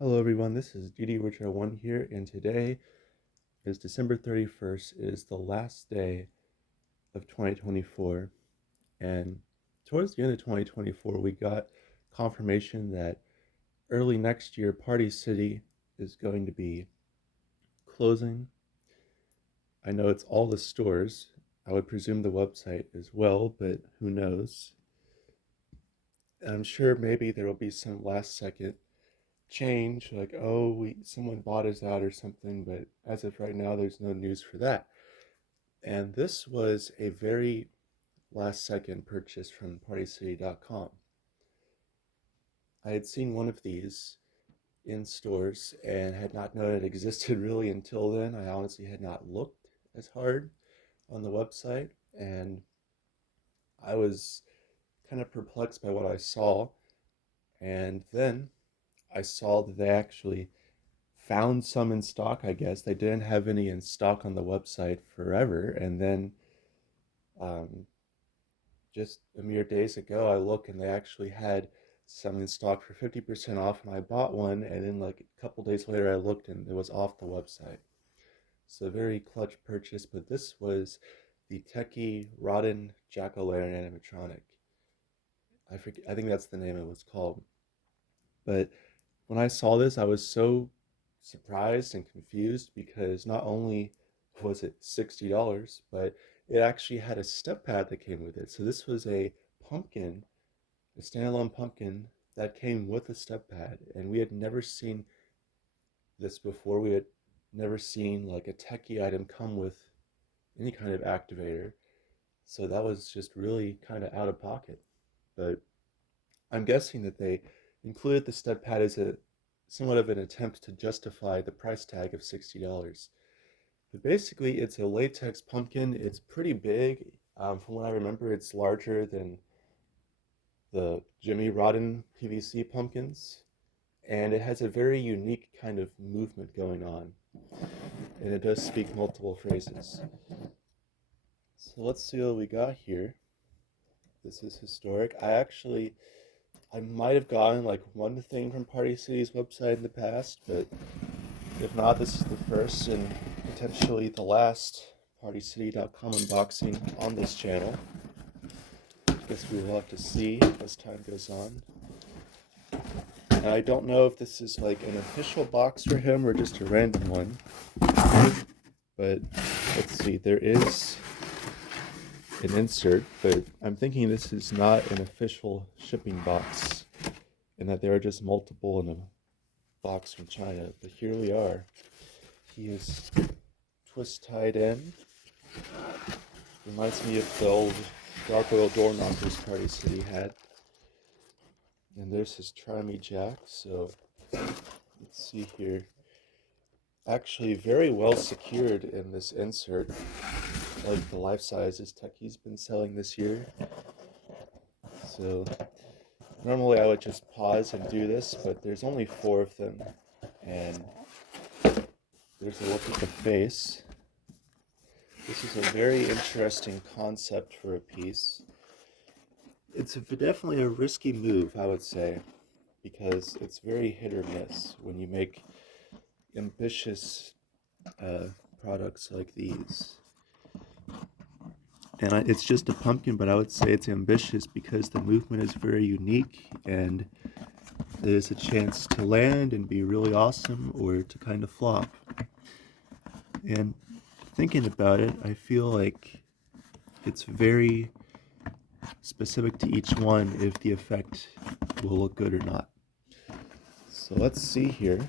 Hello everyone, this is DD1 here, and today is December 31st. It is the last day of 2024, and towards the end of 2024, we got confirmation that early next year, Party City is going to be closing. I know it's all the stores. I would presume the website as well, but who knows? I'm sure maybe there will be some last second change, like, oh, someone bought us out or something, but as of right now there's no news for that. And this was a very last second purchase from partycity.com. I had seen one of these in stores and had not known it existed really until then. I honestly had not looked as hard on the website, and I was kind of perplexed by what I saw. And then I saw that they actually found some in stock, I guess. They didn't have any in stock on the website forever. And then um, just a mere days ago, I look and they actually had some in stock for 50% off, and I bought one. And then, like a couple days later, I looked and it was off the website. So, a very clutch purchase. But this was the Tekky Rodden Jack O' Lantern animatronic. I forget, I think that's the name it was called. But when I saw this, I was so surprised and confused because not only was it $60, but it actually had a step pad that came with it. So this was a pumpkin, a standalone pumpkin that came with a step pad, and we had never seen this before. We had never seen like a techie item come with any kind of activator. So that was just really kind of out of pocket. But I'm guessing that they included the stud pad as a somewhat of an attempt to justify the price tag of $60. But basically, it's a latex pumpkin. It's pretty big. From what I remember, it's larger than the Jimmy Rodden PVC pumpkins, and it has a very unique kind of movement going on, and it does speak multiple phrases. So let's see what we got here. This is historic. I might have gotten like one thing from Party City's website in the past, but if not, this is the first and potentially the last PartyCity.com unboxing on this channel. I guess we will have to see as time goes on. And I don't know if this is like an official box for him or just a random one, but let's see, there is an insert, but I'm thinking this is not an official shipping box and that there are just multiple in a box from China. But here we are. He is twist tied in. Reminds me of the old dark oil door knockers Party City had. And there's his Try Me Jack. So let's see here. Actually, very well secured in this insert, like the life sizes Tekky's been selling this year. So normally I would just pause and do this, but there's only 4 of them, and there's a look at the face. This is a very interesting concept for a piece. It's definitely a risky move, I would say, because it's very hit or miss when you make ambitious products like these. And it's just a pumpkin, but I would say it's ambitious because the movement is very unique, and there's a chance to land and be really awesome or to kind of flop. And thinking about it, I feel like it's very specific to each one if the effect will look good or not. So let's see here.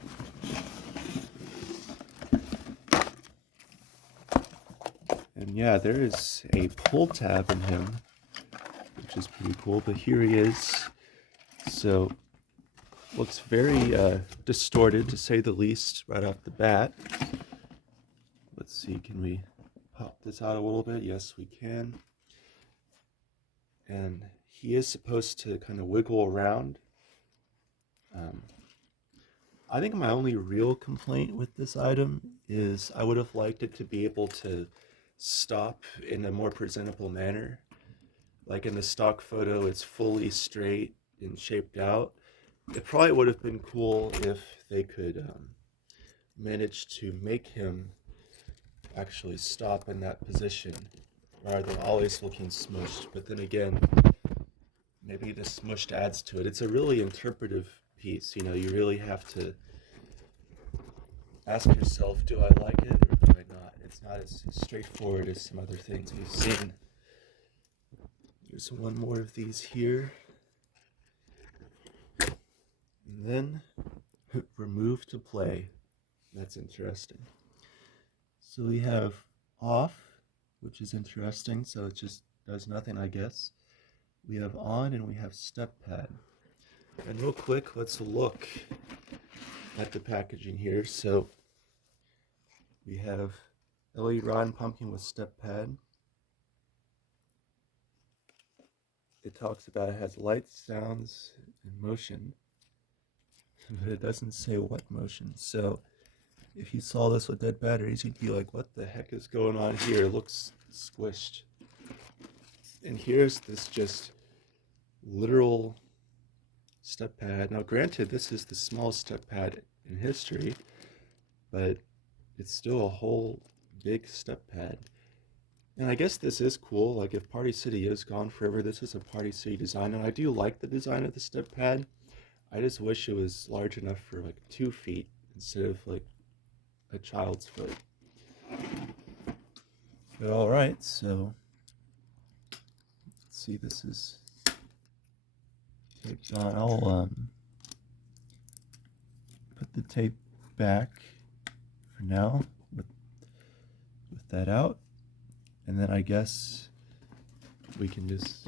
And yeah, there is a pull tab in him, which is pretty cool, but here he is. So looks very distorted, to say the least, right off the bat. Let's see, can we pop this out a little bit? Yes, we can. And he is supposed to kind of wiggle around. I think my only real complaint with this item is I would have liked it to be able to stop in a more presentable manner. Like in the stock photo, it's fully straight and shaped out, It probably would have been cool if they could manage to make him actually stop in that position rather than always looking smushed. But then again, maybe the smushed adds to it. It's a really interpretive piece. You know, you really have to ask yourself, do I like it or do I not? It's not as straightforward as some other things we've seen. There's one more of these here. And then remove to play. That's interesting. So we have off, which is interesting. So it just does nothing, I guess. We have on and we have step pad. And real quick, let's look at the packaging here. So we have LED rod and pumpkin with step pad. It talks about it has lights, sounds, and motion, but it doesn't say what motion. So if you saw this with dead batteries, you'd be like, what the heck is going on here? It looks squished. And here's this just literal step pad. Now granted, this is the smallest step pad in history, but it's still a whole big step pad. And I guess this is cool. Like if Party City is gone forever, this is a Party City design. And I do like the design of the step pad. I just wish it was large enough for like 2 feet instead of like a child's foot. But all right, so let's see, this is taped on. I'll put the tape back for now with that out. And then I guess we can just,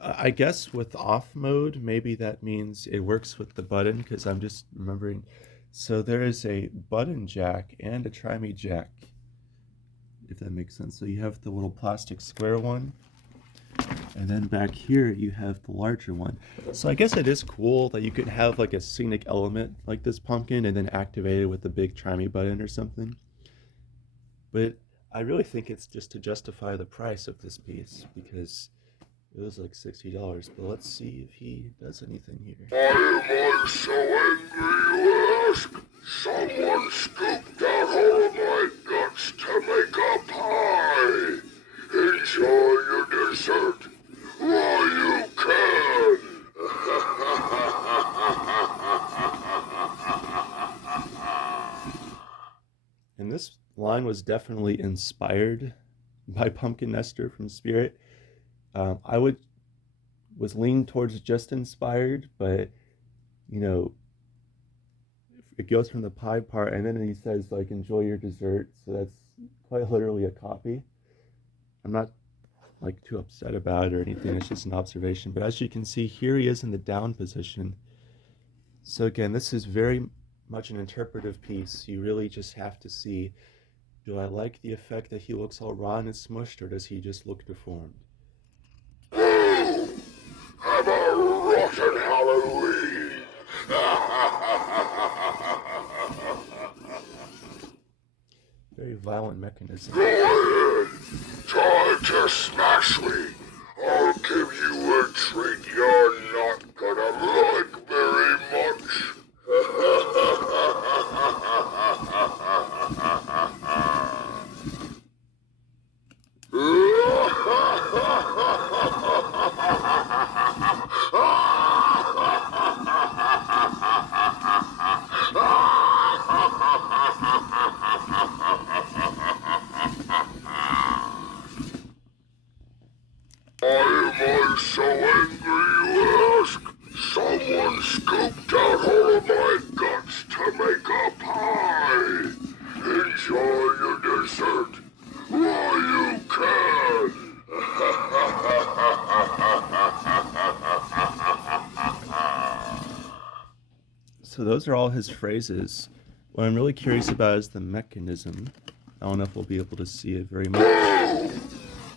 I guess with off mode, maybe that means it works with the button, because I'm just remembering. So there is a button jack and a tri-me jack, if that makes sense. So you have the little plastic square one, and then back here you have the larger one. So I guess it is cool that you could have like a scenic element like this pumpkin and then activate it with the big tri-me button or something. But I really think it's just to justify the price of this piece, because it was like $60. But let's see if he does anything here. Why am I so angry, you ask? Someone scooped out all of my guts to make a pie. Enjoy your dessert while you can. And this line was definitely inspired by Pumpkin Nester from Spirit. I was leaning towards just inspired, but you know, it goes from the pie part, and then he says like enjoy your dessert, so that's quite literally a copy. I'm not like too upset about it or anything, it's just an observation. But as you can see, here he is in the down position. So again, this is very much an interpretive piece. You really just have to see, do I like the effect that he looks all raw and smushed, or does he just look deformed? Have a rotten Halloween! Very violent mechanism. Go ahead! Try to smash me! I'll give you a treat you're not gonna like very much! Why am I so angry, you ask? Someone scooped out all of my guts to make a pie. Enjoy your dessert while you can. So those are all his phrases. What I'm really curious about is the mechanism. I don't know if we'll be able to see it very much.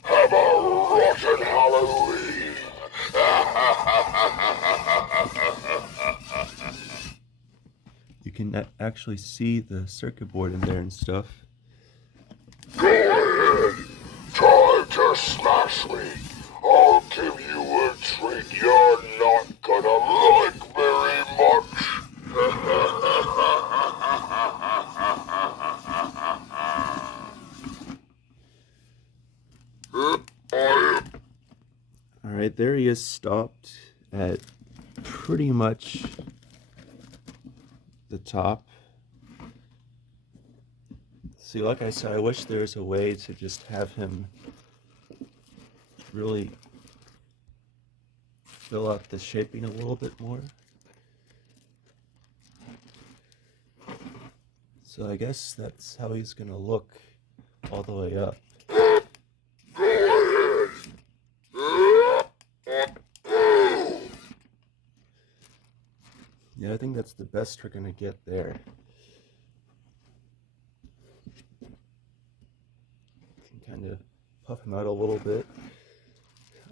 Have a rotten Halloween! You can actually see the circuit board in there and stuff. Go ahead! Try to smash me! I'll give you a treat you're not gonna like there he is stopped at pretty much the top. See, like I said, I wish there was a way to just have him really fill out the shaping a little bit more. So I guess that's how he's gonna look all the way up. Yeah, I think that's the best we're gonna get there. Kind of puff him out a little bit.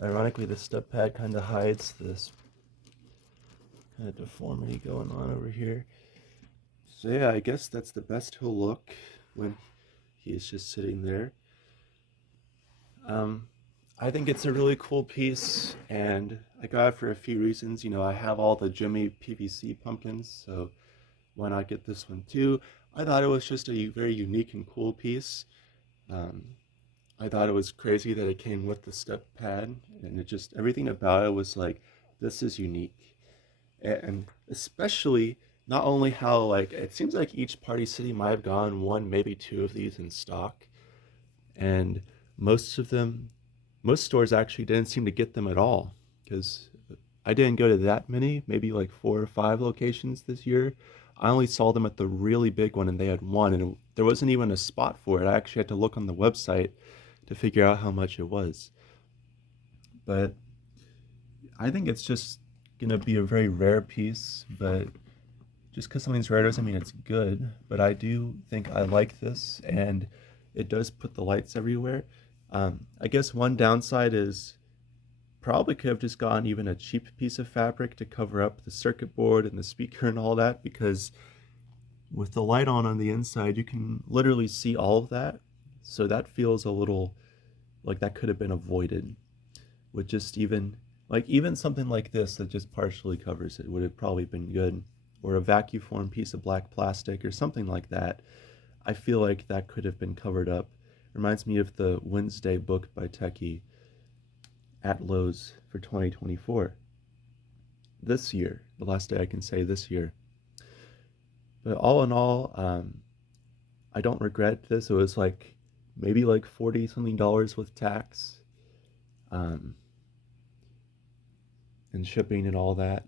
Ironically, the step pad kind of hides this kind of deformity going on over here. So yeah, I guess that's the best he'll look when he is just sitting there. Um, I think it's a really cool piece, and I got it for a few reasons. You know, I have all the Jimmy PVC pumpkins, so why not get this one too? I thought it was just a very unique and cool piece. Um, I thought it was crazy that it came with the step pad, and it just everything about it was like, this is unique, and especially not only how like it seems like each Party City might have gone one, maybe two of these in stock, and most of them, most stores actually didn't seem to get them at all because I didn't go to that many, maybe like 4 or 5 locations this year. I only saw them at the really big one, and they had one, and there wasn't even a spot for it. I actually had to look on the website to figure out how much it was. But I think it's just gonna be a very rare piece, but just because something's rare doesn't mean it's good. But I do think I like this, and it does put the lights everywhere. I guess one downside is probably could have just gotten even a cheap piece of fabric to cover up the circuit board and the speaker and all that, because with the light on the inside, you can literally see all of that. So that feels a little like that could have been avoided with just even something like this that just partially covers it would have probably been good, or a vacuum form piece of black plastic or something like that. I feel like that could have been covered up. Reminds me of the Wednesday book by Tekky at Lowe's for 2024. This year, the last day I can say this year. But all in all, I don't regret this. It was like maybe like 40 something dollars with tax, um, and shipping and all that.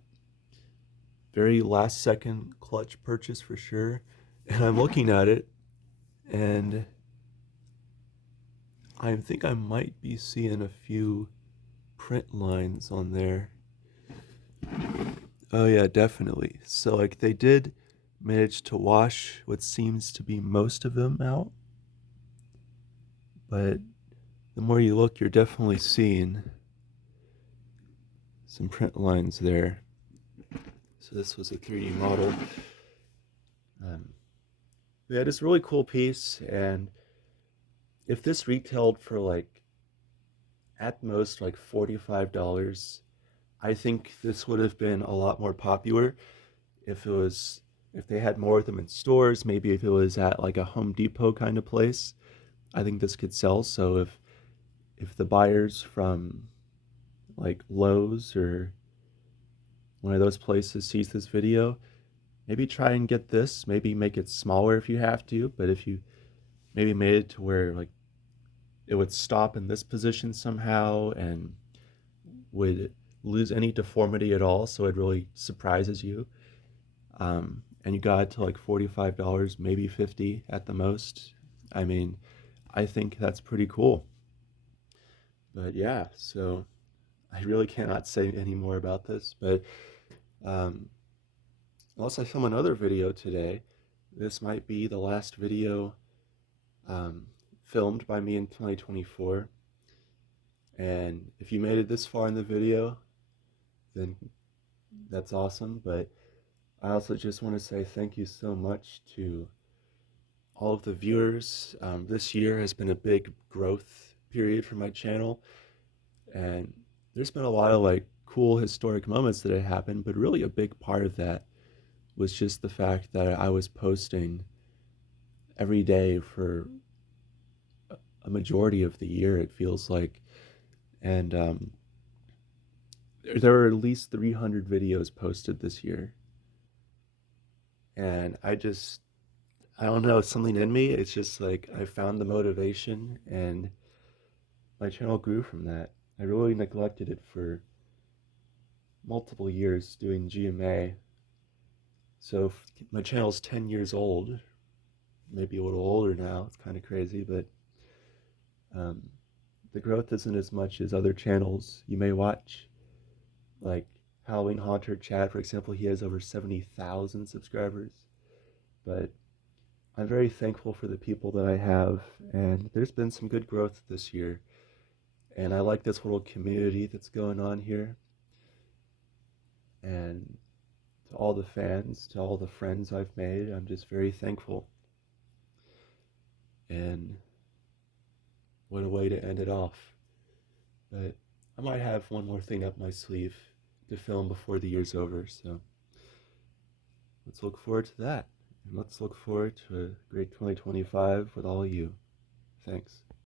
Very last second clutch purchase for sure. And I'm looking at it, and I think I might be seeing a few print lines on there. Oh yeah, definitely. So like they did manage to wash what seems to be most of them out, but the more you look, you're definitely seeing some print lines there. So this was a 3D model. Um, yeah, it's a really cool piece, and if this retailed for like at most like $45, I think this would have been a lot more popular if it was if they had more of them in stores, maybe if it was at like a Home Depot kind of place. I think this could sell. So if the buyers from like Lowe's or one of those places sees this video, maybe try and get this, maybe make it smaller if you have to, but if you maybe made it to where like it would stop in this position somehow and would lose any deformity at all, so it really surprises you. And you got it to like $45, maybe 50 at the most. I mean, I think that's pretty cool. But yeah, so I really cannot say any more about this. But um, unless I film another video today, this might be the last video um, filmed by me in 2024. And if you made it this far in the video, then that's awesome. But I also just want to say thank you so much to all of the viewers. This year has been a big growth period for my channel, and there's been a lot of like cool historic moments that have happened, but really a big part of that was just the fact that I was posting every day for a majority of the year, it feels like. And there were at least 300 videos posted this year. And I don't know, something in me. It's just like I found the motivation and my channel grew from that. I really neglected it for multiple years doing GMA. So my channel's 10 years old, maybe a little older now. It's kind of crazy, but um, the growth isn't as much as other channels you may watch. Like Halloween Haunter Chad, for example, he has over 70,000 subscribers. But I'm very thankful for the people that I have, and there's been some good growth this year. And I like this little community that's going on here. And to all the fans, to all the friends I've made, I'm just very thankful. And what a way to end it off. But I might have one more thing up my sleeve to film before the year's over, so let's look forward to that. And let's look forward to a great 2025 with all of you. Thanks.